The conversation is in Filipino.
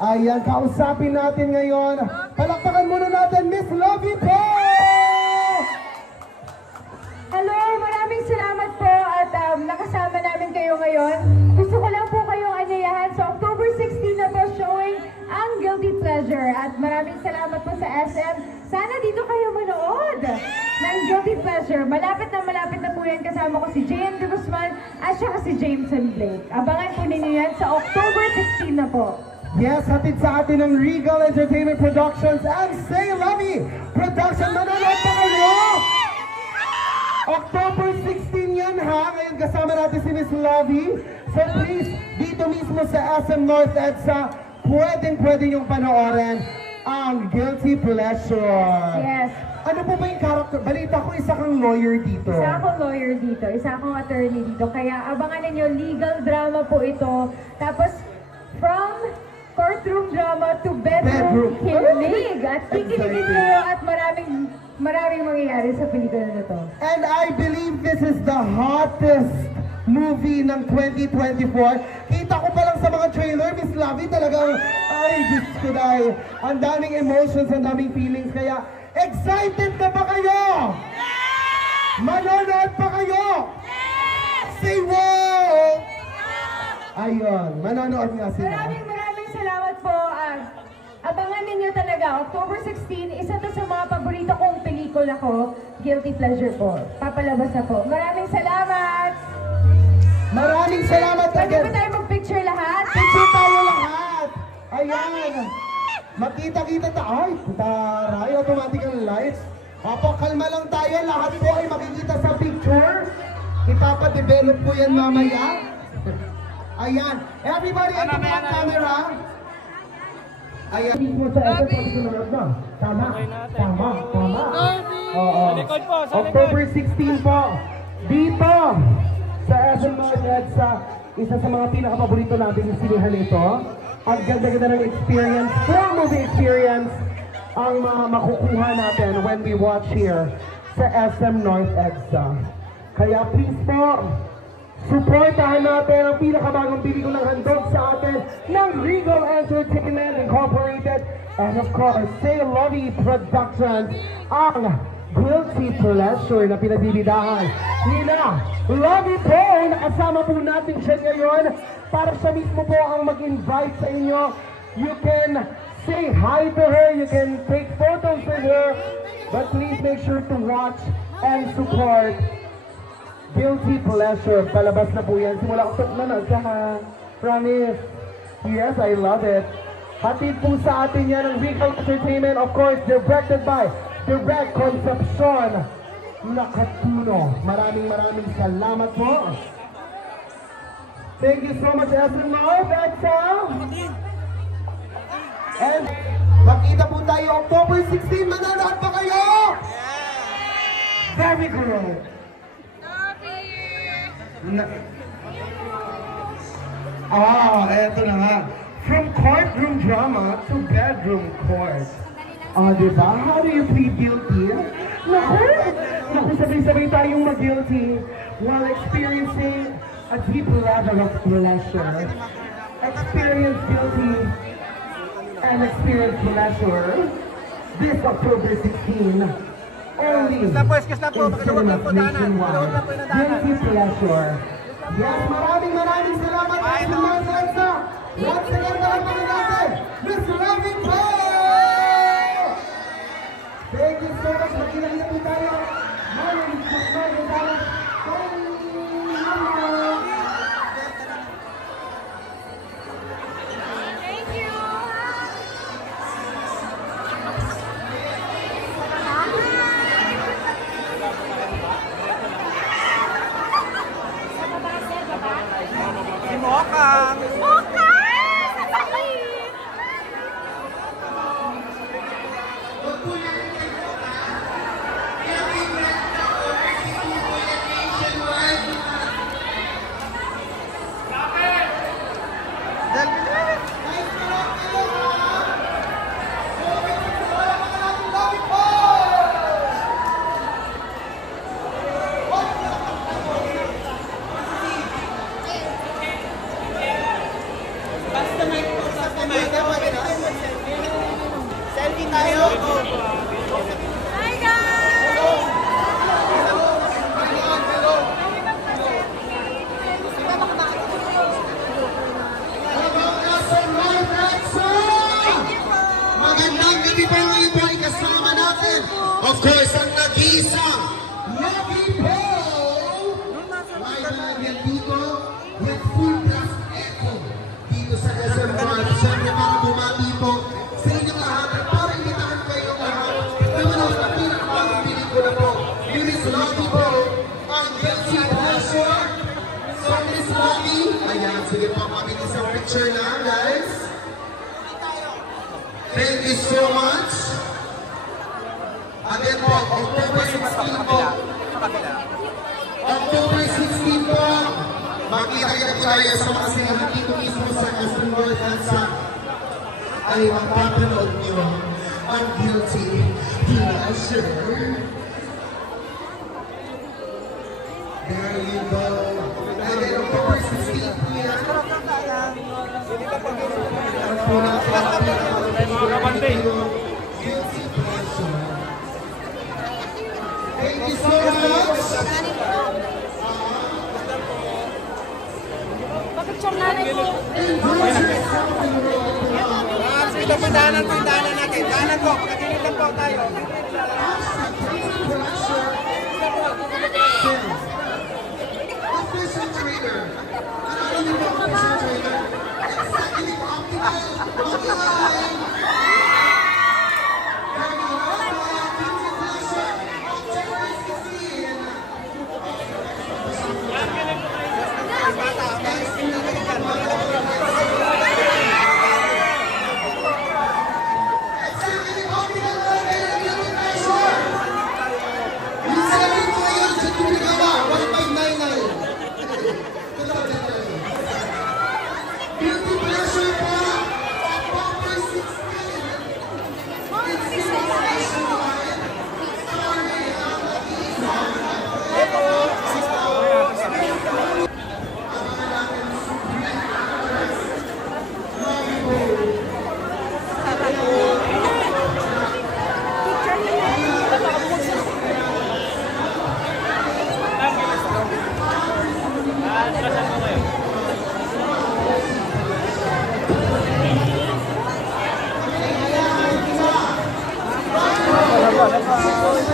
Ayan, kausapin natin ngayon. Palakpakan muna natin, Miss Lovie po! Hello, maraming salamat po at nakasama namin kayo ngayon. Gusto ko lang po kayong anyayahan sa October 16 na po showing ang Guilty Pleasure. At maraming salamat po sa SM. Sana dito kayo manood ng Guilty Pleasure. Malapit na po yan. Kasama ko si JM De Guzman at saka si Jameson Blake. Abangan po ninyo yan sa October 16 na po. Yes, hatid sa atin ng Regal Entertainment Productions and Say Lovey Production. Manonood pa kayo! October 16 yan ha. Ngayon kasama natin si Miss Lovey. So please, dito mismo sa SM North EDSA, pwede yung panoorin ang Guilty Pleasure. Yes. Ano po ba yung character? Balita ko, isa kang lawyer dito. Isa akong lawyer dito. Isa akong attorney dito. Kaya abangan ninyo, legal drama po ito. Tapos, from courtroom drama to bedroom kilig. At kikiligin kayo at maraming mangyayari sa pelikula na to. And I believe this is the hottest movie ng 2024. Kita ko pa lang sa mga trailer, Miss Lovey, talagang, ay, Diyos ko dahil. Ang daming emotions, ang daming feelings. Kaya, excited na ba kayo? Manonood pa kayo? Say wow! Ayun, manonood nga sila. Maraming salamat po. Abangan ninyo talaga, October 16, isa to sa mga paborito kong pelikula ko, Guilty Pleasure po. Papalabas na po. Maraming salamat! Maraming salamat Pwede again. ba tayo mag-picture lahat? Picture tayo lahat! Ayan! Makita-kita tayo. Ay, taray, automatic ang lights. Opo, kalma lang tayo. Lahat po ay makikita sa picture. Ipapadevelop po yan mamaya. Ayan. Everybody, ito po ang camera. Ayan. Mismo sa effort pag sunod na. Tama. Oo. October 16 po. Dito. Sa SM North EDSA, isa sa mga pinakapaborito natin yung sinihan ito. Ang ganda-ganda ng experience, full movie experience, ang mga makukuha natin when we watch here sa SM North EDSA. Kaya please po, supportahan natin ang pinakabagong pelikulang handog sa atin ng Regal Entertainment Incorporated and of course, Say Lovey Productions, ang Guilty Pleasure na pinagbibidahan nila Lovey po. Nakasama po natin siya ngayon para siya mismo po ang mag-invite sa inyo. You can say hi to her, you can take photos with her, but please make sure to watch and support Guilty Pleasure. Palabas na po yan. Simula ko na ha. Promise. Yes, I love it. Hatid po sa atin yan ng Regal Entertainment, of course, directed by Direct Concepcion Nakatuno. Maraming salamat po. Thank you so much, SM North EDSA. And magkita po tayo October 16. Manonood pa kayo? Very good. Eto na nga. From courtroom drama to bedroom court. Diba? How do you plead guilty? Naku, sabay-sabay tayong mag-guilty while experiencing a deep level of pleasure. Experience guilty and experience pleasure this October 16. Only in cinemas nationwide. Guilty pleasure. Yes, maraming salamat sa mga EDSA. Once again, talagang natin, Miss Lovey po! Thank you so much. Magkilala po tayo. Maraming salamat. Thank you! Si Mokang! Nationwide. Magandang gabi po ngayon po ay kasama natin. Of course, ang nag-iisang Lucky Po! Live na yan dito with Food Plus Echo dito sa SM Mart. Siyempre para bumati po sa inyong lahat at para imitahan kayo lahat na manood na pinakabagong pelikula po. Yun is Lucky Po, ang Guilty Pleasure. So, Miss Lucky, ayan, sige po, mabilis ang picture lang, guys. Thank you so much. Again po, October 16 po. October 16 po. Makita-kita po tayo sa mga sinabi dito mismo sa SM World at sa ay mapapanood nyo ang Guilty Pleasure. There you go. Again, October 16 po yan. Guilty Pleasure. Thank you so much. Papicture namin po. Ito po daanan natin. Daanan po. Pagkatinit lang po tayo. Official trailer. Ano niyo po official trailer? Executive Optical. Online. Guilty Pleasure. October 16. Executive Optical Online. Guilty Pleasure. Minsan po ngayon sa Tuligawa, 1599. Guilty Pleasure po, October 16. It's nationwide. Sorry, Let's go.